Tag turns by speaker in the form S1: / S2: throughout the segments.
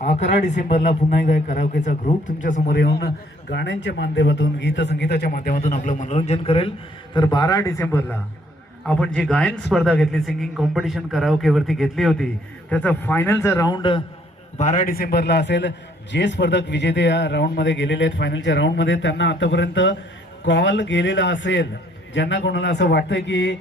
S1: अकरा डिसेंबरला पुन्हा एकदा एक करावकेचा ग्रुप तुमच्यासमोर येऊन गाण्यांच्या माध्यमातून गीत संगीताच्या माध्यमातून आपलं मनोरंजन करेल. तर बारा डिसेंबरला आपण जी गायन स्पर्धा घेतली सिंगिंग कॉम्पिटिशन करावकेवरती घेतली होती त्याचा फायनलचा राऊंड बारा डिसेंबरला असेल. जे स्पर्धक विजेते या राऊंडमध्ये गेलेले आहेत फायनलच्या राऊंडमध्ये त्यांना आतापर्यंत कॉल गेलेला असेल. ज्यांना कोणाला असं वाटतं की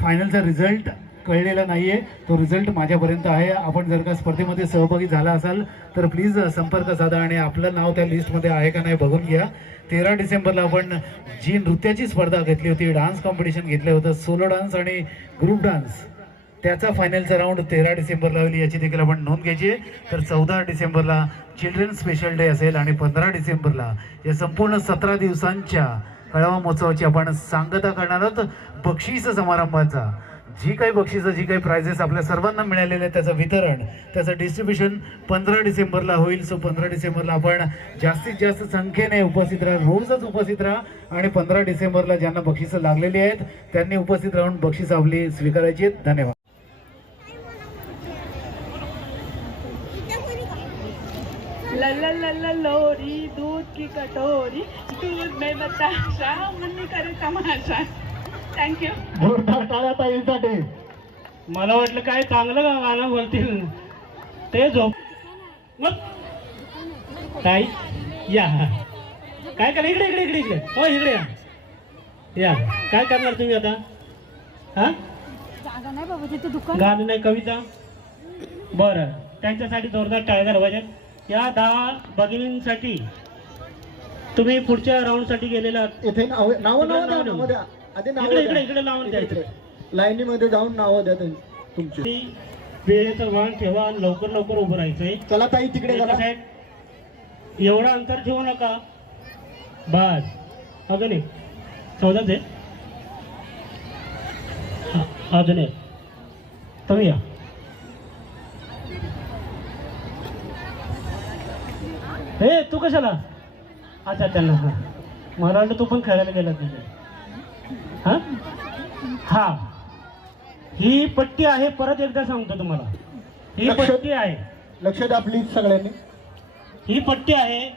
S1: फायनलचा रिझल्ट कळलेला नाहीये तो रिझल्ट माझ्यापर्यंत आहे. आपण जर का स्पर्धेमध्ये सहभागी झाला असाल तर प्लीज संपर्क साधा आणि आपलं नाव त्या लिस्टमध्ये आहे का नाही बघून घ्या. तेरा डिसेंबरला आपण जी नृत्याची स्पर्धा घेतली होती डान्स कॉम्पिटिशन घेतलं होतं सोलो डान्स आणि ग्रुप डान्स त्याचा फायनलचा राऊंड तेरा डिसेंबरला होईल याची देखील आपण नोंद घ्यायची आहे. तर चौदा डिसेंबरला चिल्ड्रन स्पेशल डे असेल आणि पंधरा डिसेंबरला या संपूर्ण सतरा दिवसांच्या कळवा महोत्सवाची आपण सांगता करणार आहोत. बक्षीस समारंभाचा जी काही बक्षिसं जी काही प्राइजेस आपल्या सर्वांना मिळालेले आहेत त्याचं वितरण त्याचं डिस्ट्रीब्युशन पंधरा डिसेंबरला होईल. सो पंधरा डिसेंबरला आपण जास्तीत जास्त संख्येने उपस्थित राहा रोजच उपस्थित राहा आणि पंधरा डिसेंबरला ज्यांना बक्षिसं लागलेली आहेत त्यांनी उपस्थित राहून बक्षीस आपली स्वीकारायची आहेत. धन्यवाद.
S2: लोरी दूध की कटोरी दूध में बताशा मुन्नी करे तमाशा. थँक्यू
S1: जोरदार टाळ्या ताईंसाठी.
S3: मला वाटलं काय चांगलं गा- गाणं बोलतील. ते झोप. मग. ताई या. काय करा इकडे इकडे इकडे इकडे. हो इकडे या. या. काय करणार तुम्ही आता? हा?
S2: जागा नाही बाबा तिथे दुकान.
S3: गाणं नाही कविता? बरं. त्यांच्यासाठी जोरदार टाळ्या पाहिजे या दहा भगिनींसाठी तुम्ही पुढच्या राऊंडसाठी गेलेला आहात.
S4: इथे नाव नावं नावं द्या
S3: नाव
S4: नावं द्या. आधी नावं
S3: इकडे इकडे
S4: द्या.
S3: इकडे लावून द्यायचं
S4: लाईनीमध्ये जाऊन नावं द्या तुम- तुमची.
S3: तुम्ही वेळेचं भान ठेवा आणि लवकर लवकर उभं राहायचंय
S4: चला ताई तिकडे
S3: एका साईड एवढं अंतर ठेवू नका. बस. अजून एक चौदाच आहे. हा, अजून एक. तुम्ही या. हे तू कशाला? अच्छा त्यांना हा. मला वाटलं तू पण खेळायला गेला तिथे हा? हा. ही पट्टी आहे परत एकदा सांगतो तुम्हाला. ही
S4: लक्ष-
S3: पट्टी आहे.
S4: लक्ष द्या प्लीज सगळ्यांनी.
S3: ही पट्टी आहे.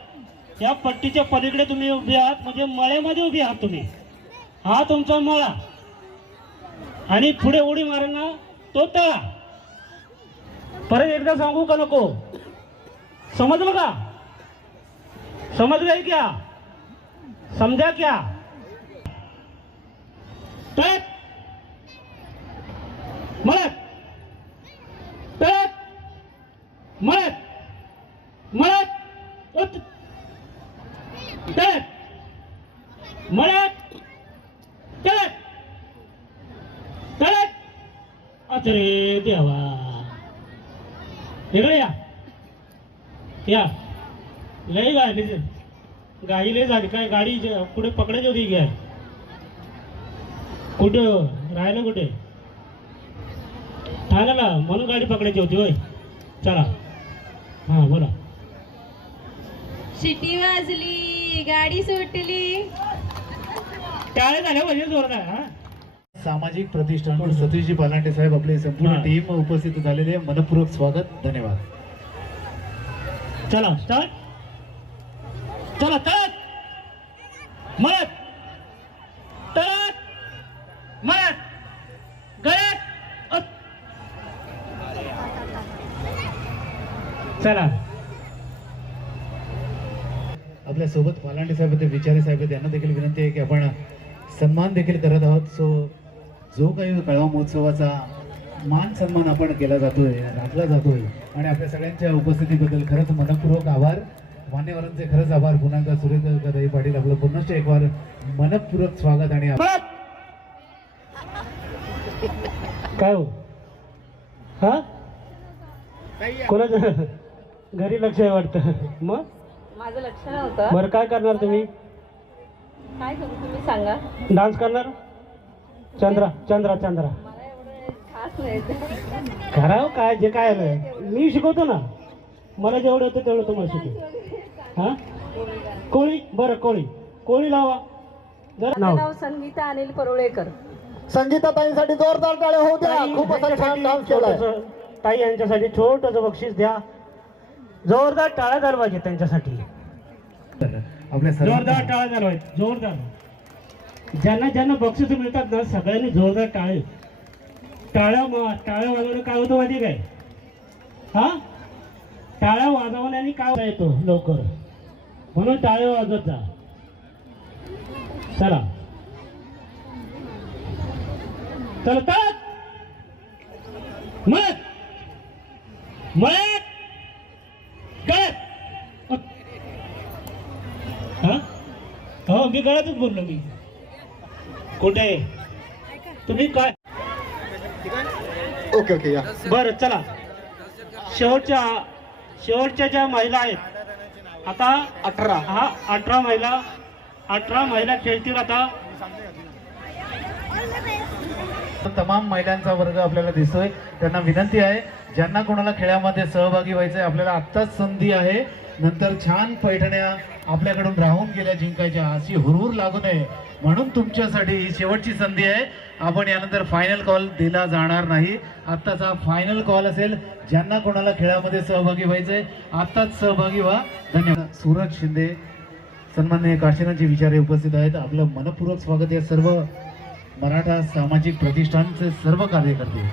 S3: या पट्टीच्या पलीकडे तुम्ही उभे आहात. म्हणजे मळ्यामध्ये उभे आहात तुम्ही. हा तुमचा मळा. आणि पुढे उडी मारणं तो तळा. परत एकदा सांगू का नको? समजलं का? समझ गए क्या? समझा क्या? तळत मळत तळत मळत मळत उत तळत मळत तळत तळत अरे देवा। इकडे या। या। लई गाडी गाडी लय झाली. काय गाडी ज- पुढे पकडायची होती घ्या कुठं? राहिलं कुठे? ठाण्याला म्हणून गाडी पकडायची होती होय. चला. हां बोला.
S2: शिटी वाजली गाडी सुटली.
S3: टाळे झाल्या म्हणजे जोरदार हा.
S1: सामाजिक प्रतिष्ठान सतीशजी पालांडे साहेब आपले संपूर्ण
S3: हा.
S1: टीम उपस्थित झालेले आहे. मनपूर्वक स्वागत धन्यवाद.
S3: चला स्टार्ट चला तळत. मळत. तळत. मळत. गळत. चला.
S1: आपल्यासोबत मालांडे साहेब होते विचारे साहेब होते यांना देखील विनंती आहे की आपण सन्मान देखील करत आहोत. सो जो काही कळवा महोत्सवाचा मान सन्मान आपण केला जातोय राखला जातोय आणि आपल्या सगळ्यांच्या उपस्थितीबद्दल खरंच मनपूर्वक आभार. मान्यवरांचे खरंच आभार. पुन्हा सुरेश पाटील आपलं पुनश्च एक वार मनपूर्वक स्वागत आणि
S3: काय हो? हा? कोणाचं? घरी लक्ष आहे वाटतं. मग?
S2: माझं लक्ष नव्हतं.
S3: बरं काय करणार तुम्ही?
S2: काय करू तुम्ही सांगा.
S3: डान्स करणार? चंद्रा चंद्रा चंद्रा.
S2: मला एवढं खास नाही.
S3: करा हो, काय जे काय आलं. मी शिकवतो ना. मला जेवढं होतं तेवढं तुम्हाला शिकव हा? कोळी? बरं कोळी. कोळी लावा. जर
S5: माझं नाव संगीता अनिल परुळेकर.
S4: संगीता ताईंसाठी जोरदार टाळ्या होऊ द्या. खूप असा छान डान्स केलाय.
S3: छोटंसं- ताई यांच्यासाठी छोटंसं बक्षीस द्या. जोरदार टाळ्या पाहिजे त्यांच्यासाठी.
S1: आपल्या
S3: जोरदार टाळ्या झाला पाहिजे जोरदार. ज्यांना ज्यांना बक्षीस मिळतात ना सगळ्यांनी जोरदार टाळे. टाळ्या मा- टाळ्या वाजवणं काय होतं माहिती काय? हा? टाळ्या वाजवण्याने काय येतो लवकर? म्हणून टाळ्या वाजवत जा. चला. चलतात मत. गळत. हा हो मी गळ्यातच बोललो मी. कुठे? तुम्ही काय?
S4: ओके ओके या.
S3: बरं चला. शेवटच्या शेवटच्या ज्या महिला आहेत आता
S4: अठरा.
S3: हा अठरा महिला अठरा महिला खेळतील आता.
S1: तमाम महिलांचा वर्ग आपल्याला दिसतोय. त्यांना विनंती आहे ज्यांना कोणाला खेळामध्ये सहभागी व्हायचंय आपल्याला आत्ताच संधी आहे. नंतर छान पैठण्या आपल्याकडून राहून गेल्या जिंकायच्या. अशी हुरहुर लागू नये. म्हणून तुमच्यासाठी ही शेवटची संधी आहे. आपण यानंतर फायनल कॉल दिला जाणार नाही. आत्ताचा फायनल कॉल असेल ज्यांना कोणाला खेळामध्ये सहभागी व्हायचंय आत्ताच सहभागी व्हा. धन्यवाद. सूरज शिंदे सन्माननीय काशीनाथजी विचारे उपस्थित आहेत. आपलं मनपूर्वक स्वागत या सर्व मराठा सामाजिक प्रतिष्ठानचे सर्व कार्यकर्ते.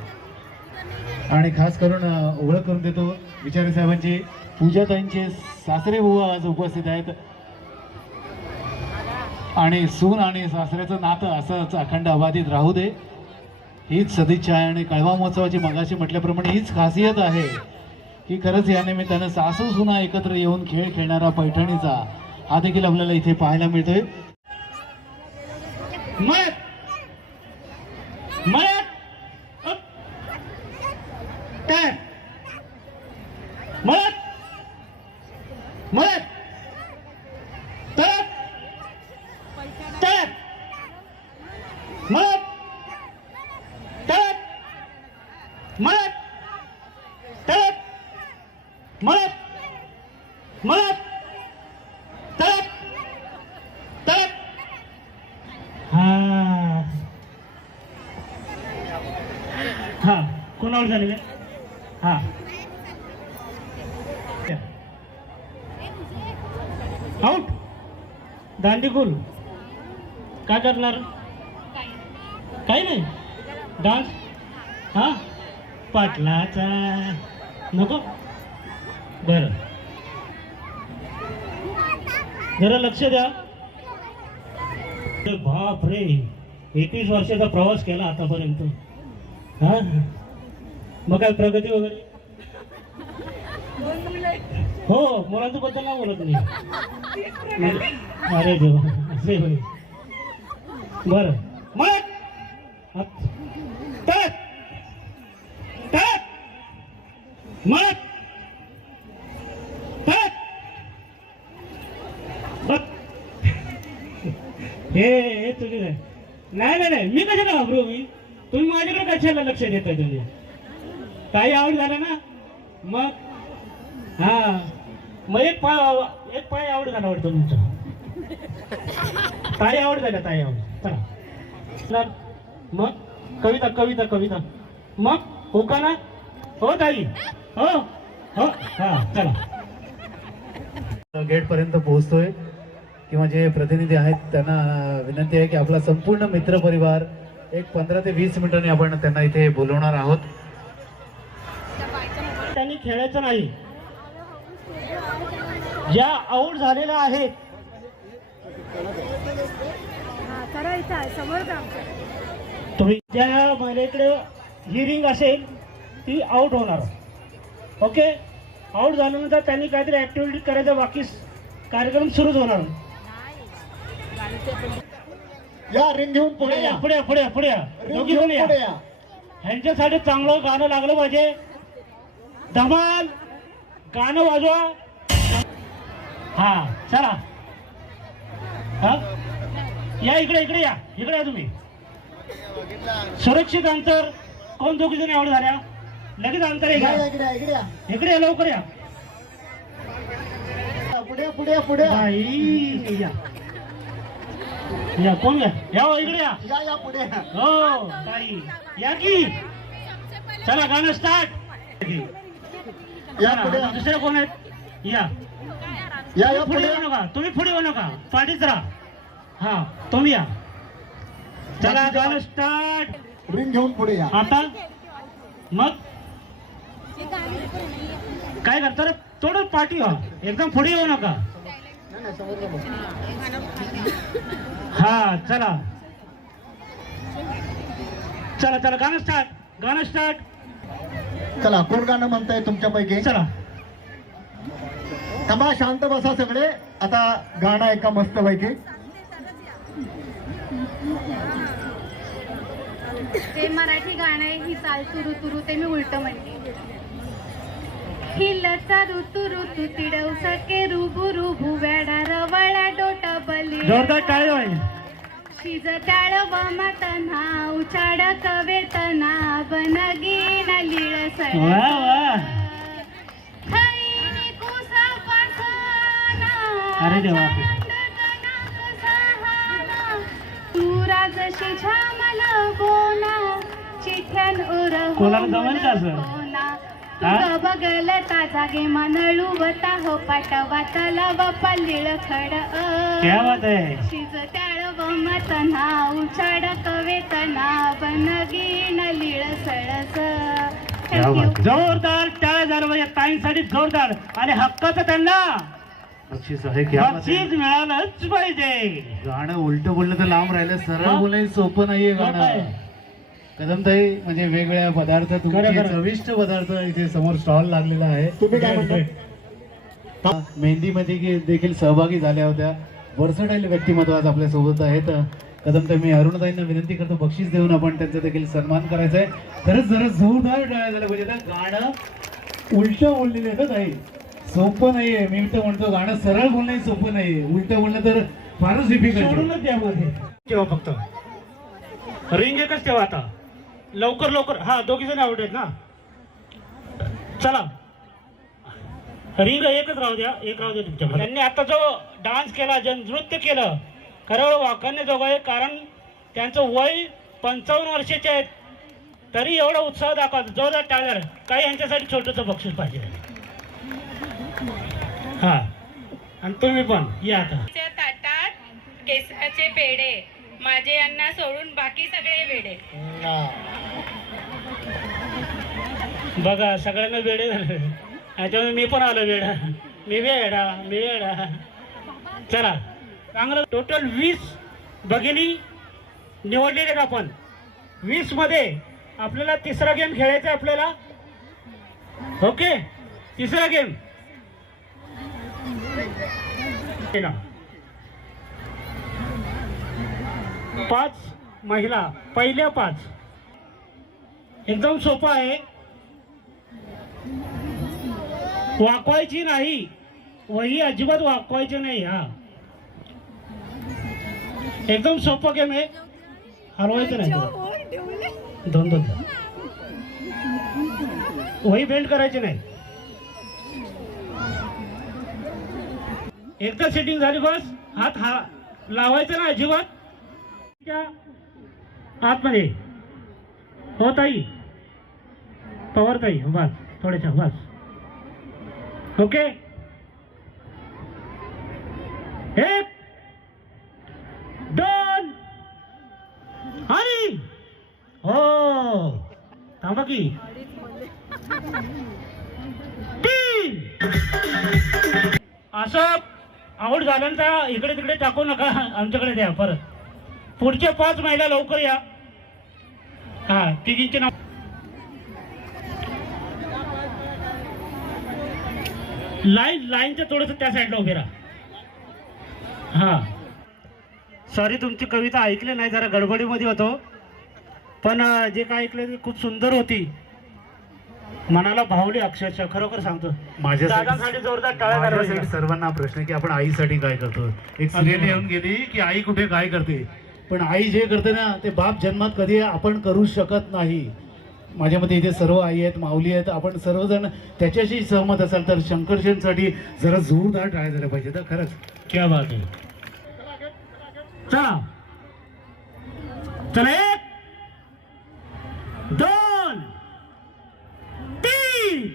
S1: आणि खास करून ओळख करून देतो विचारे साहेबांची. पूजाताईंचे सासरे भाऊ आज उपस्थित आहेत. आणि सून आणि सासऱ्याचं नातं असंच अखंड अबाधित राहू दे. हीच सदिच्छा आहे आणि कळवा महोत्सवाची मगाशी म्हटल्याप्रमाणे हीच खासियत आहे की खरंच या निमित्तानं सासू सुना एकत्र येऊन खेळ खेळणारा पैठणीचा हा देखील आपल्याला इथे पाहायला मिळतोय.
S3: मळत मळत काय मळत मळत तळत तळत मळत तळत मळत तळत मळत मळत तळत तळत हा हा कोणावर झाले हा. आउट दांडीकुल काय करणार? काही नाही. डान्स हा? पाटलाचा. नको. बर. जरा लक्ष द्या. बाप रे एकवीस वर्षाचा प्रवास केला आतापर्यंत. हा? मग काय प्रगती वगैरे? हो मुलांचं बद्दल नाही बोलत मी. अरे देवा असे होय. बर. मग? तळत. तळत. मग? तळत. हे हे तुझे नाही नाही नाही नाही. मी कशाला घाबरू मी? तुम्ही माझ्याकडे कशाला लक्ष देताय तुम्ही? काही आवड झाला ना? मग? हा. मग एक पाय एक पाय आवड झाला वाटतो तुमचा. ताई आवड झाल्या ताई आवड. चला. चला. मग? कविता कविता कविता. मग? हो का ना? हो ताई. हो. हो. हा चला.
S1: गेट पर्यंत पोहोचतोय. किंवा जे प्रतिनिधी आहेत त्यांना विनंती आहे की आपला संपूर्ण मित्र परिवार एक पंधरा ते वीस मिनिटांनी आपण त्यांना इथे बोलवणार आहोत.
S3: खेळायचं नाही. ज्या आऊट झालेल्या आहेत. तुम्ही ज्या महिलेकडे ही रिंग असेल ती आऊट होणार. ओके आऊट झाल्यानंतर त्यांनी काहीतरी ऍक्टिव्हिटी करायचं बाकी कार्यक्रम सुरूच होणार.
S4: या रिंग घेऊन पुढे या.
S3: पुढे पुढे या. दोघी पण
S4: पुढे या.
S3: ह्यांच्यासाठी चांगलं गाणं लागलं पाहिजे. धमाल. गाणं वाजवा. हा चला. हा? या इकडे इकडे या. इकडे या तुम्ही. सुरक्षित अंतर. कोण दोघी जणी आवड झाल्या? लगेच अंतर आहे का?
S4: इकडे या, इकडे या.
S3: इकडे या लवकर या.
S4: पुढे पुढे पुढे. या.
S3: बाई या. या कोण या? या हो, इकडे या.
S4: या या पुढे
S3: हो ताई या की? चला गाणं स्टार्ट
S4: या पुढे
S3: दुसरे कोण आहेत? या.
S4: या या
S3: पुढे येऊ नका. तुम्ही पुढे येऊ नका. पाठीच राहा. हा तुम्ही या. चला गाणं स्टार्ट
S4: रिंग घेऊन पुढे या.
S3: आता? मग? काय करता रे? थोडं पाठी व्हा. एकदम पुढे येऊ नका. हा चला. चला चला. गाणं स्टार्ट गाणं स्टार्ट
S4: चला कोण गाणं म्हणताय तुमच्यापैकी.
S3: चला.
S4: थांबा शांत बसा सगळे. आता गाणं ऐका मस्त पैकी
S6: ते मराठी गाणं आहे ही चाल तुरु तुरु ते मी उलट म्हणते. हिलचा ऋतू ऋतू तिडव सके रुबु रुबु वेडा रवळा डोटा बली.
S3: जोरदार टाळी होईल.
S6: शिज मतना उचाड कवेतना बनगीन लीळ
S3: वा वा. अरे देवा.
S6: तू राजशी झामल गोना चिठ्यान उर
S3: कोणाला जमेल का असं?
S6: तुझ बगल ताजा गे मनळू वता हो पाटवा तलाव पल्लीळ खड.
S3: क्या
S6: मतना उचाड कवेतना बनगीन लीळ सळस.
S3: जोरदार टाळ्या झालं म्हणजे ताईंसाठी जोरदार आणि हक्काचं त्यांना
S1: बक्षीस आहे क्या बात आहे.
S3: बक्षीस मिळालंच पाहिजे
S1: गाणं उलट बोललं तर लांब राहिलं सरळ? बोलायचं सोपं नाहीये गाणं
S3: आहे.
S1: कदमताई म्हणजे वेगवेगळ्या पदार्थ तुमचे. चविष्ट पदार्थ इथे समोर स्टॉल लागलेला आहे
S4: तुम्ही काय म्हणता
S1: मेहंदीमध्ये देखील सहभागी झाल्या होत्या वर्सटाईल व्यक्तिमत्व आज आपल्यासोबत आहेत. कदमताई मी अरुणताईंना विनंती करतो बक्षीस देऊन आपण त्यांचा देखील सन्मान करायचा आहे. खरंच जरा जोरदार टाळ्या झाल्या पाहिजे ना गाणं उलट बोललेलं आहे ना ताई. सोपं नाहीये. मी तर म्हणतो गाणं सरळ बोलणं सोपं नाहीये. उलट बोलणं तर फारच डिफिकल्ट
S3: सोडूनच द्या मध्ये. ठेवा फक्त. रिंग एकच ठेवा आता. लवकर लवकर. हा दोघी जण आवडत ना? चला. रिंग एकच राहू द्या. एक राहू द्या तुमच्याकडे त्यांनी आता जो डान्स केला जे नृत्य केलं खरं वाखाणणे जोग आहे कारण त्यांचं वय पंचावन्न वर्षाचे आहेत. तरी एवढा उत्साह दाखवतो जोरदार टाळ्या काही यांच्यासाठी छोटंसं बक्षीस पाहिजे. हा. आणि तुम्ही पण या आता.
S2: ताटात केसराचे पेढे माझे अण्णा सोडून बाकी सगळे वेडे.
S3: बघा सगळ्यांना वेडे झाले. याच्यामुळे मी पण आलो वेडा. मी वेडा मी वेडा. चला. चांगलं टोटल वीस भगिनी निवडलेले आहेत आपण. वीसमध्ये आपल्याला तिसरा गेम खेळायचा आहे आपल्याला. ओके तिसरा गेम पाच महिला पहिल्या पाच. एकदम सोपं आहे. वाकवायची नाही. वही अजिबात वाकवायचे नाही हा. एकदम सोपं गेम आहे. हलवायचं नाही दोन दोन वही बेंड करायची नाही. एकदा सेटिंग झाली बस. हात हा लावायचा ना अजिबात. आतमध्ये. हो ताई. पवार ताई बस. थोडेशा बस. ओके एक दोन आणि हो। थांबा की। तीन। असं आऊट झाल्यानंतर इकडे तिकडे टाकू नका. आमच्याकडे द्या परत. पुढच्या पाच महिला लवकर या. हा तिघींचे नाव. लाईन लाईनच्या थोडस त्या साईडला उभे राहा. हा. सॉरी तुमची कविता ऐकली नाही जरा गडबडीमध्ये होतो. पण जे काय ऐकलं ते खूप सुंदर होती. मनाला भावली अक्षरशः खरोखर सांगतो.
S1: माझ्यासाठी
S3: दादांसाठी जोरदार टाळ्या
S1: माझ्यासाठी सर्वांना प्रश्न आहे की आपण आईसाठी काय करतो एक सिरियल येऊन गेली की आई कुठे काय करते? पण आई जे करते ना ते बाप जन्मात कधी आपण करू शकत नाही. माझ्या मते इथे सर्व आई आहेत माऊली आहेत. आपण सर्वजण त्याच्याशी सहमत असाल तर शंकरशनसाठी जरा जोरदार टाळ्या झाल्या पाहिजे तर खरंच.
S3: क्या बात आहे. चला. चला एक दोन तीन.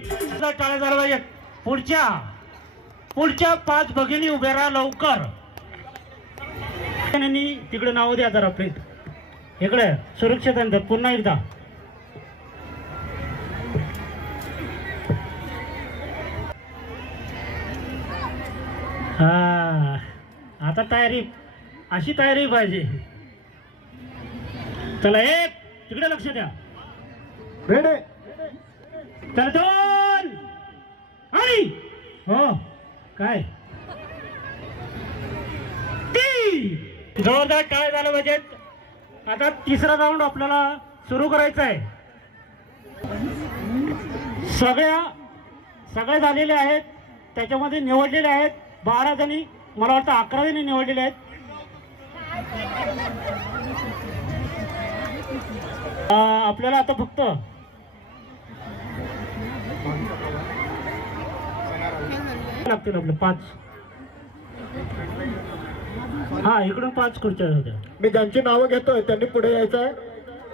S3: टाळ्या झाला पाहिजे. पुढच्या पुढच्या पाच भगिनी उभ्या राहा लवकर. तिकडे नाव द्या जरा प्लीज इकडे सुरक्षित अंतर पुन्हा एकदा. हा. आता तयारी अशी तयारी पाहिजे. चला एक तिकडे लक्ष द्या.
S4: रेडे.
S3: चला दोन. आणि हो काय? जोरदार काय झालं पाहिजे आता तिसरा राऊंड आपल्याला सुरू करायचा आहे. सगळ्या सगळे झालेले आहेत त्याच्यामध्ये निवडलेले आहेत. बारा जणी मला वाटतं अकरा जणी निवडलेले आहेत. आपल्याला आता फक्त लागतील आपले पाच. हा इकडून पाच खुर्च्या होत्या
S4: मी ज्यांची नावं घेतोय त्यांनी पुढे यायचं आहे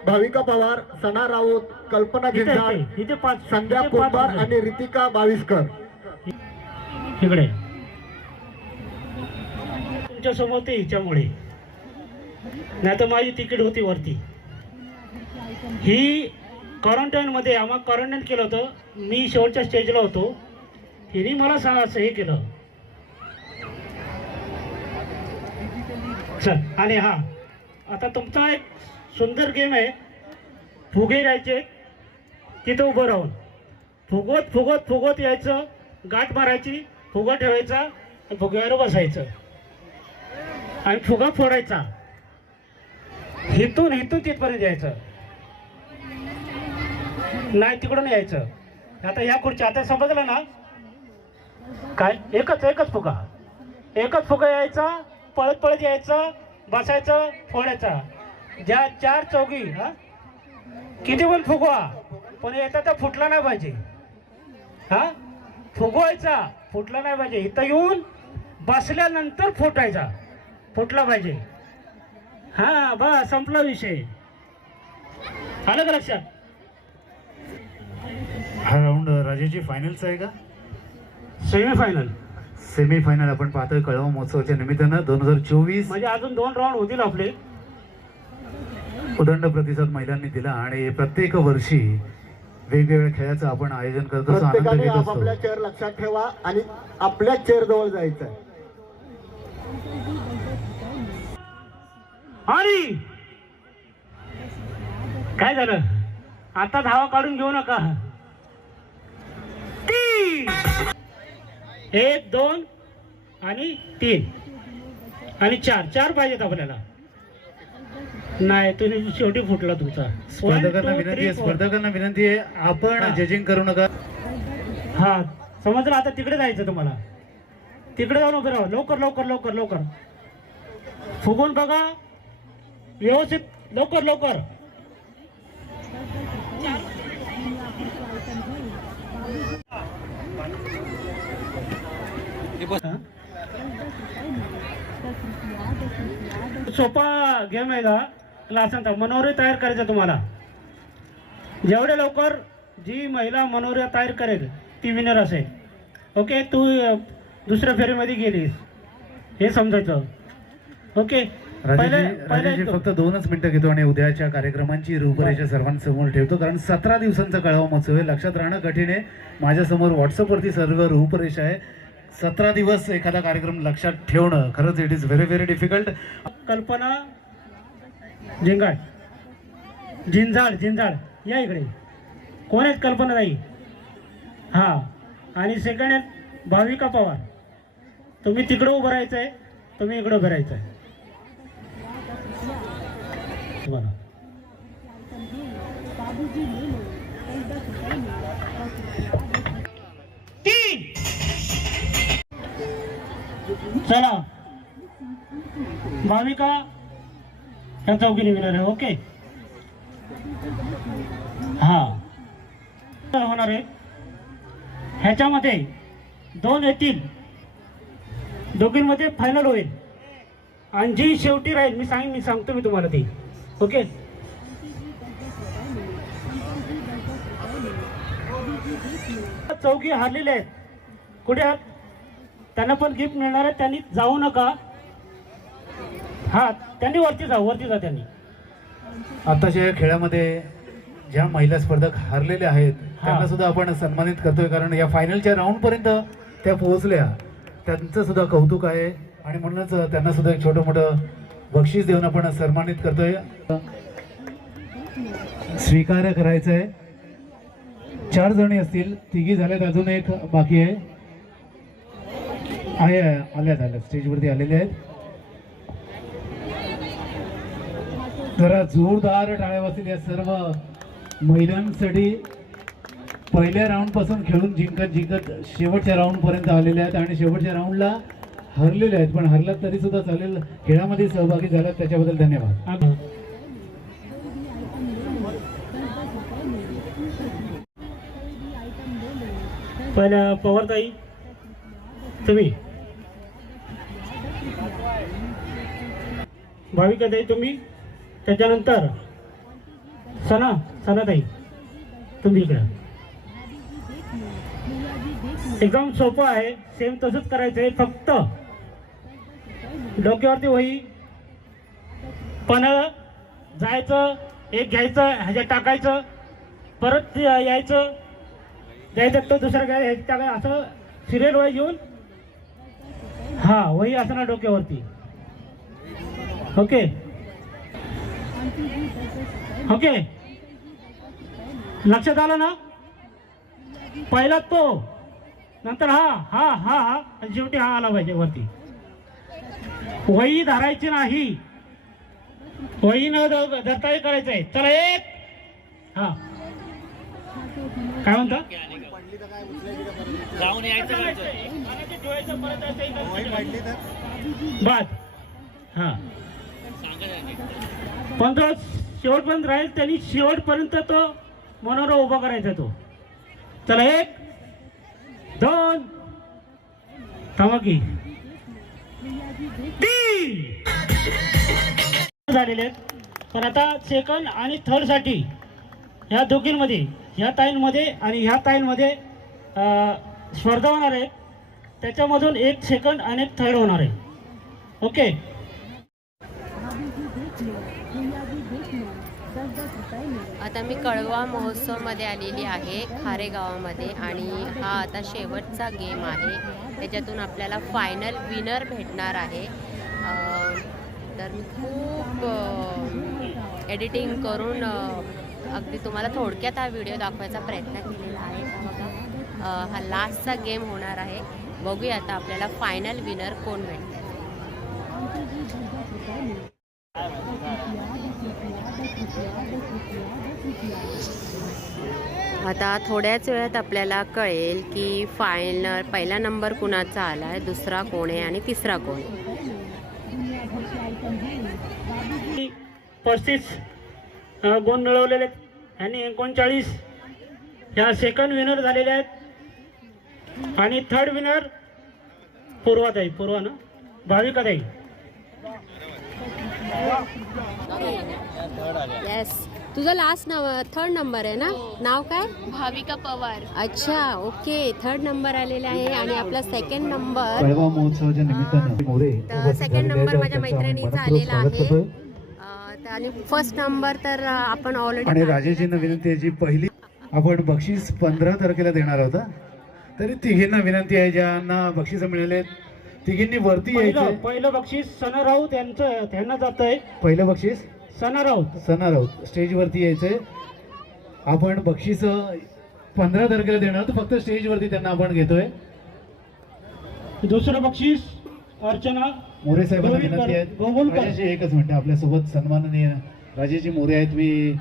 S4: भाविका पवार सना राऊत कल्पना
S3: पाच.
S4: संध्या कुंभार. आणि रितिका बाविस्कर.
S3: इकडे. तुमच्यासमोर ते हिच्यामुळे. नाही तर माझी तिकीट होती वरती. ही क्वारंटाईन मध्ये आम्हाला क्वारंटाईन केलं होतं. मी शेवटच्या स्टेजला होतो. हिने मला सा असं हे केलं. चल आणि हा. आता तुमचा एक सुंदर गेम आहे. फुगे राहायचे. तिथं उभं राहून. फुगवत फुगवत फुगवत यायचं. गाठ मारायची. फुगा ठेवायचा. आणि फुग्यावर बसायचं. आणि फुगा फोडायचा. हिथून हिथून तिथपर्यंत यायचं नाही तिकडून यायचं. आता या खुर्च्या आता समजलं ना? काय? एकच एकच फुगा. एकच फुगा यायचा पळत पळत यायचं बसायचं फोडायचा. ज्या चार चौघी हा? किती पण फुगवा पण येता तर फुटला नाही पाहिजे. हा? फुगवायचा फुटला नाही पाहिजे. इथं येऊन बसल्यानंतर फुटायचा. फुटला पाहिजे. हा बा संपला विषय. आलं का लक्षात?
S1: हा राऊंड राजाची फायनलचा आहे का?
S3: सेमीफायनल.
S1: सेमीफायनल आपण पाहतोय कळवा महोत्सवाच्या निमित्तानं दोन हजार चोवीस.
S3: म्हणजे अजून दोन राऊंड होतील आपले.
S1: उदंड प्रतिसाद महिलांनी दिला आणि प्रत्येक वर्षी वेगवेगळ्या खेळाचं आपण आयोजन करत
S4: प्रत्येकाने आपापल्या चेअर लक्षात ठेवा आणि आपल्या चेअर जवळ जायचं आहे
S3: आणि काय झालं? आता धावा काढून घेऊ नका. तीन. एक दोन आणि तीन. आणि चार. चार पाहिजेत आपल्याला. नाही तुम्ही शेवटी फुटला तुमचा.
S1: स्पर्धकांना विनंती आहे. स्पर्धकांना विनंती आहे आपण. जजिंग करू नका.
S3: हा. समजलं? आता तिकडे जायचं तुम्हाला. तिकडे जाऊन उभे राहा. लवकर लवकर लवकर लवकर. फुगून बघा. व्यवस्थित. लवकर लवकर. सोपा गेम आहे का क्लास मनोरे तयार करायचं तुम्हाला. जेवढे लवकर जी महिला मनोऱ्या तयार करेल ती विनर असेल. ओके तू दुसऱ्या फेरीमध्ये गेलीस. हे समजायचं. ओके
S1: राजाजी फक्त दोनच मिनिटं घेतो आणि उद्याच्या कार्यक्रमांची रूपरेषा सर्वांसमोर ठेवतो. कारण सतरा दिवसांचा कळवा महोत्सव आहे. लक्षात राहणं कठीण आहे. माझ्यासमोर व्हॉट्सअपवरती सर्व रूपरेषा आहे. सतरा दिवस एखादा कार्यक्रम लक्षात ठेवणं खरंच it is very very difficult
S3: Kalpana झिंगाड झिंजाळ झिंजाळ. या इकडे. कोण आहेत कल्पना ताई हा. आणि सेकंड आहेत भाविका पवार. तुम्ही तिकडं उभं राहायचं आहे तुम्ही इकडं उभं राहायचं आहे चला. भाविका या चौकीने विनर आहे ओके? हा. होणार आहे. ह्याच्यामध्ये दोन येतील. दोघींमध्ये फायनल होईल. आणि जी शेवटी राहील मी सांग मी सांगतो मी तुम्हाला ती. ओके? चौकी हारलेले आहेत. कुठे आहात त्यांना पण गिफ्ट मिळणार आहे. त्यांनी जाऊ नका. हा त्यांनी वरती जा वरती जा त्यांनी.
S1: आताच्या या खेळामध्ये ज्या महिला स्पर्धक हारलेल्या आहेत त्यांना सुद्धा आपण सन्मानित करतोय कारण या फायनलच्या राऊंड पर्यंत त्या पोहोचल्या. त्यांचं सुद्धा कौतुक आहे. आणि म्हणूनच त्यांना सुद्धा एक छोटं मोठं बक्षीस देऊन आपण सन्मानित करतोय. स्वीकार करायचं आहे चार जणी असतील तिघी झाल्यात अजून एक बाकी आहे. आहे आल्यात आल्या स्टेजवरती आलेले आहेत. जरा जोरदार टाळ्या वाचतील या सर्व महिलांसाठी. पहिल्या राऊंडपासून खेळून जिंकत जिंकत शेवटच्या राऊंडपर्यंत आलेले आहेत आणि शेवटच्या राऊंडला हरलेले आहेत. पण हरलात तरी सुद्धा चालेल. खेळामध्ये सहभागी झालात. त्याच्याबद्दल धन्यवाद.
S3: हा. पहिल्या पवारताई तुम्ही? भाविकाताई तुम्ही? त्याच्यानंतर सना सनाताई तुम्ही इकडं. एकदम सोपं आहे. सेम तसंच करायचं आहे. फक्त डोक्यावरती वही पण जायचं एक घ्यायचं ह्याच्यात टाकायचं परत यायचं द्यायचं तर दुसरं घ्यायचं टाकायचं. असं सिरियल वाईज घेऊन हा वही असं ना डोक्यावरती. ओके. ओके. लक्षात आलं ना? पहिला तो. नंतर हा हा हा हा. आणि शेवटी हा आला पाहिजे वरती. वही धरायची नाही. वही न ध- धरताही करायचं आहे. चला एक. हा. काय म्हणता? बाद हा. पण तो शेवटपर्यंत राहील त्यांनी शेवटपर्यंत तो मनोरा उभा करायचा तो. चला एक दोन थांबा झालेले आहेत. तर आता सेकंड आणि थर्डसाठी ह्या दोघींमध्ये ह्या ताईंमध्ये आणि ह्या ताईंमध्ये स्पर्धा होणार आहे. त्याच्यामधून एक सेकंड आणि एक थर्ड होणार आहे. ओके
S7: आता मी कळवा महोत्सवमध्ये आलेली आहे खारे गावामध्ये आणि हा आता शेवटचा गेम आहे. त्याच्यातून आपल्याला फायनल विनर भेटणार आहे. तर मी खूप एडिटिंग करून अगदी तुम्हाला थोडक्यात हा व्हिडिओ दाखवायचा प्रयत्न केलेला आहे. हा बघा हा लास्टचा गेम होणार आहे. बघूया आता आपल्याला फायनल विनर कोण भेटतं आता थोड्याच वेळात आपल्याला कळेल की फायनल पहिला नंबर कुणाचा आला आहे दुसरा कोण आहे आणि तिसरा कोण आहे?
S3: पस्तीस गुण मिळवलेले आहेत आणि एकोणचाळीस ह्या सेकंड विनर झालेले आहेत. आणि थर्ड विनर पूर्वाताई पूर्वा ना? भाविकाताई.
S7: येस तुझा लास्ट नाव थर्ड नंबर आहे ना? नाव काय?
S6: भाविका पवार.
S7: अच्छा ओके थर्ड नंबर आलेला आहे आणि आपला सेकंड नंबर तर number
S1: आहेत.
S7: माझ्या मैत्रिणीचा आलेला आहे. आणि फर्स्ट नंबर तर आपण
S1: आणि
S7: ऑलरेडी
S1: राजेशजींना विनंती आहे जी पहिली. आपण बक्षीस पंधरा तारखेला देणार आहोत हा. तरी तिघींना विनंती आहे ज्यांना बक्षीस मिळाले तिघींनी वरती यायचं
S3: पहिलं बक्षीस सना राऊत यांचं त्यांना जात आहे
S1: पहिलं बक्षीस?
S3: सना राऊत
S1: सणा राऊत स्टेजवरती यायचंय. आपण बक्षीस पंधरा तारखेला देणार तर फक्त स्टेजवरती त्यांना आपण घेतोय.
S3: दुसरं बक्षीस अर्चना.
S1: मोरे साहेबांना विनंती आहे. राजेशजी एकच मिनिट. आपल्यासोबत सन्माननीय राजेशजी मोरे आहेत. मी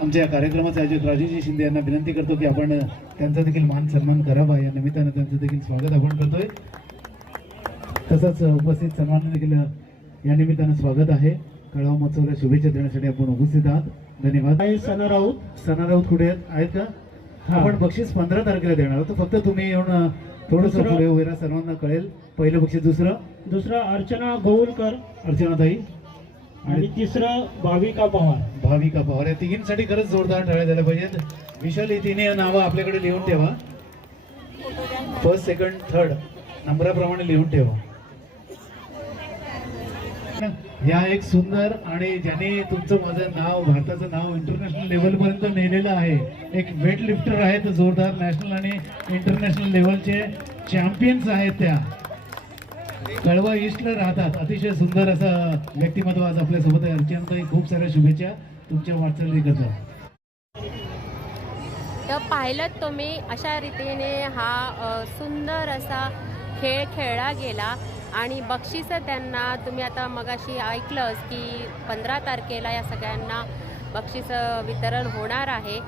S1: आमच्या या कार्यक्रमाचे आयोजक राजेशजी शिंदे यांना विनंती करतो की आपण त्यांचा देखील मान सन्मान करावा. या निमित्तानं त्यांचं देखील स्वागत आपण करतोय. तसंच उपस्थित सन्मान देखील या निमित्तानं स्वागत आहे. कळवा महोत्सवाला शुभेच्छा देण्यासाठी आपण उपस्थित आहात. धन्यवाद.
S3: सना राऊत.
S1: सना राऊत कुठे आहेत? आहेत का?
S3: हा.
S1: आपण बक्षीस पंधरा तारखेला देणार आहोत. तर फक्त तुम्ही येऊन थोडस
S3: दुसरं-
S1: पुढे वगैरे सर्वांना कळेल. पहिलं बक्षीस दुसरं?
S3: दुसरं अर्चना गोवलकर
S1: अर्चनाताई.
S3: आणि तिसरं भाविका पवार.
S1: भाविका पवार. या तिघींसाठी खरंच जोरदार टाळ्या झाल्या पाहिजेत. विशाल ही तिन्ही नावं आपल्याकडे लिहून ठेवा. फर्स्ट सेकंड थर्ड नंबराप्रमाणे लिहून ठेवा. या एक सुंदर आणि ज्याने तुमचं माझं नाव भारताचं नाव इंटरनॅशनल लेवल पर्यंत नेलेलं आहे. एक वेट लिफ्टर आहेत जोरदार नॅशनल आणि इंटरनॅशनल लेवलचे चॅम्पियन्स आहेत त्या. कळवा ईस्टला राहतात. अतिशय सुंदर असं व्यक्तिमत्व आज आपल्यासोबत आहे. अर्चनाताई खूप साऱ्या शुभेच्छा तुमच्या वाटचालीकरता.
S7: तर पाहिलं तुम्ही अशा रीतीने हा सुंदर असा खेळ खेळला गेला. आणि बक्षिसं त्यांना तुम्ही आता मगाशी ऐकलंच की पंधरा तारखेला या सगळ्यांना बक्षिसं वितरण होणार आहे.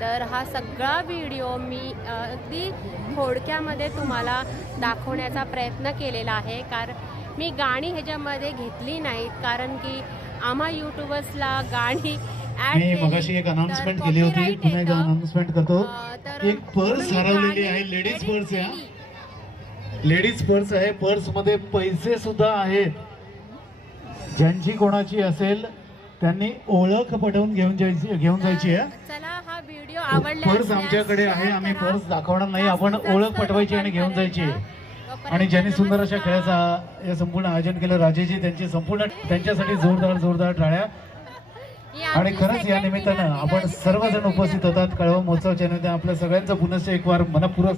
S7: तर हा सगळा व्हिडिओ मी अगदी थोडक्यामध्ये तुम्हाला दाखवण्याचा प्रयत्न केलेला आहे. कारण मी गाणी ह्याच्यामध्ये घेतली नाहीत कारण की आम्हा यूट्यूबर्सला गाणी
S1: मी मगाशी एक अनाउन्समेंट केली होती पुन्हा एकदा
S7: येतं.
S1: अनाउन्समेंट करतो. एक पर्स हरवलेली आहे लेडीज पर्स आहे. लेडीज पर्स आहे पर्समध्ये पैसे सुद्धा आहेत ज्यांची कोणाची असेल त्यांनी ओळख पटवून घेऊन जायची घेऊन जायची आहे
S7: हा
S1: पर्स आमच्याकडे आहे आम्ही. पर्स दाखवणार नाही आपण ओळख पटवायची आणि घेऊन जायची आणि ज्यांनी सुंदर अशा. खेळाचा हे संपूर्ण आयोजन केलं राजेजी त्यांची संपूर्ण त्यांच्यासाठी जोरदार जोरदार टाळ्या आणि खरंच या निमित्तानं आपण. सर्वजण उपस्थित होतात कळवा महोत्सवाच्या निमित्तानं आपल्या सगळ्यांचं पुनश्च एक वार मनपूर्वक